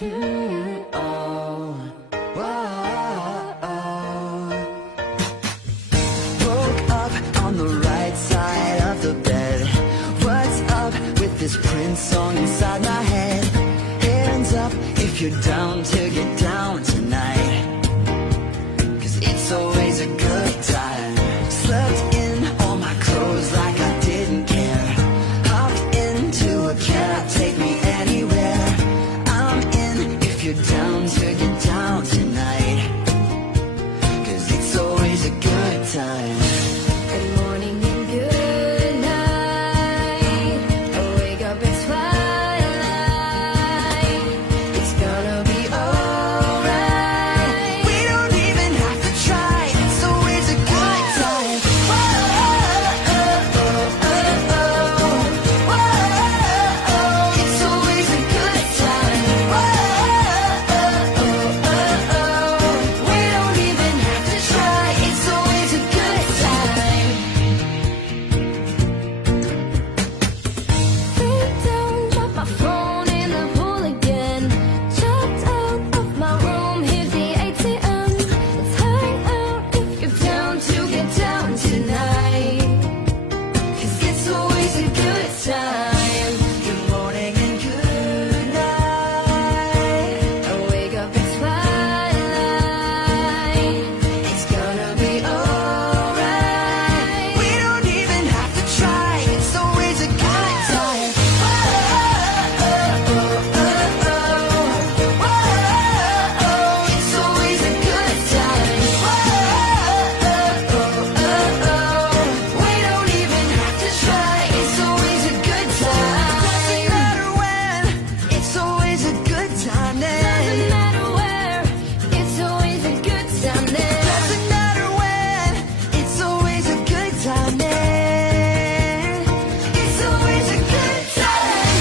Oh, woke up on the right side of the bed. What's up with this Prince song inside my head? Hands up if you're down to get down tonight, 'cause it's always a good time. Slept in all my clothes like I didn't care. Hopped into a cab, take me anywhere. I'm in if you're down to get down tonight, 'cause it's always a good time. Good morning and good night. I wake up at twilight. It's gonna be alright. We don't even have to try, it's always a good time. It's always a good time. We don't even have to try, it's always a good time. Break down, drop my phone in the pool again. Checked out of my room, hit the ATM. Let's hang out if you're down to get down tonight, 'cause it's always a good time. Good morning and good night. I wake up at twilight. It's gonna be alright. We don't even have to try, it's always a good time. It's always a good time. We don't even have to try, it's always a good time. Doesn't matter when, it's always a good time then. Doesn't matter where, it's always a good time then. Doesn't matter when, it's always a good time then. It's always a good time.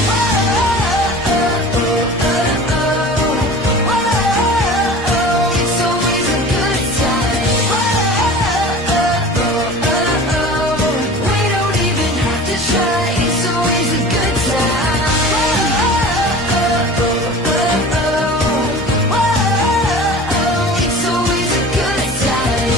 It's always a good time. We don't even have to try, it's always a good time. It's always a good time.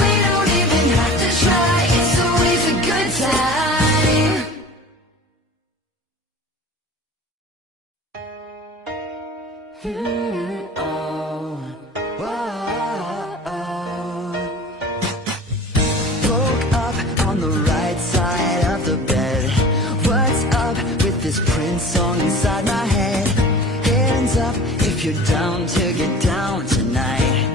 We don't even have to try, it's always a good time. Woke up on the right side of the bed. What's up with this Prince song inside my head? Hands up if you're down to get down tonight,